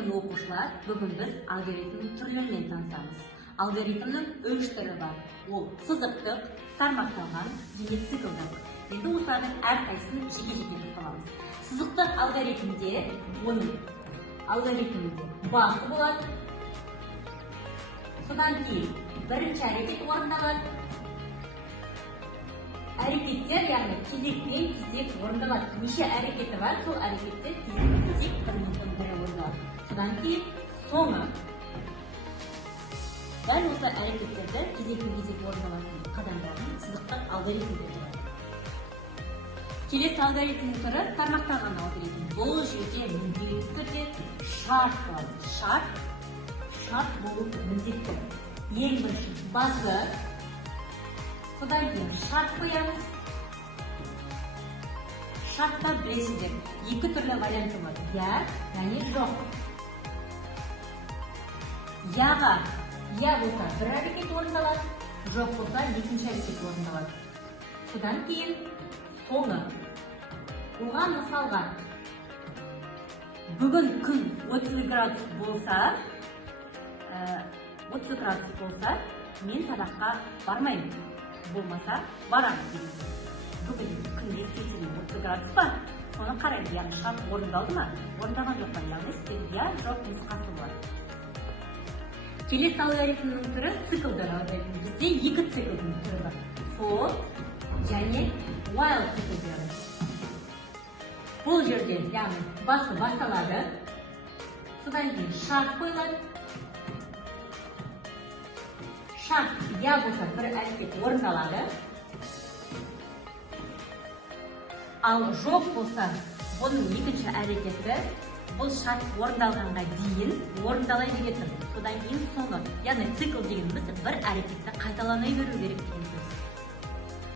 Құрметті оқушылар, бүгін біз алгоритм түрлерімен танысамыз. Алгоритмнің 3 түрі бар. Ол сызықтық, тармақталған және циклдық. Енді осылардың әрқайсысын жеке-жеке тоқталамыз. Сызықтық алгоритмде басы болады. Содан кейін бірінші әрекет орындалады. Әрекеттер, яғни кезекпен кезек орындалады. Неше әрекеті бар, сол әрекеттер кезекпен кезек бірінен соң бірі орындалады. Содан кейін соңы. Дәл осы әрекеттерді кезекпен кезек орындалатын қадамдардың сызықтық алгоритмі деп аталады. Келесі алгоритмнің түрі тармақталған алгоритм. Бұл жерде міндетті түрде шарт болады. Шарт болу міндетті. Ең бірінші басы. Содан кейін шарт қоямыз. Шартта білесіздер, екі түрлі варианты болады. Я, яғни жоқ. Яға, я болса бір әрекет орындалады, жоқ болса екінші әрекет орындалады. Содан кейін соңы. Оған мысалға, бүгін күн 30 градус болса, мен сабаққа бармаймын. Болмаса, барамын дейміз. Бүгін күн ертеңгісін 30 градус па? Соны қараймыз, яғни шарт орындалды ма? Орындалған жоқ па? Яғни сіздер я, жоқ нұсқасы болады. Келесі алгоритмнің түрі циклдық алгоритм. Бізде екі циклдың түрі бар. For және while циклдері. Бұл жерде, яғни басы басталады. Содан кейін шарт қойылады. Шарт я болса бір әрекет орындалады. Ал жоқ болса, бұның екінші әрекеті бұл шарт орындалғанға дейін орындалай беретін. Содан кейін соңы, яғни цикл дегеніміз бір әрекетті қайталанай беру керек деген сөз.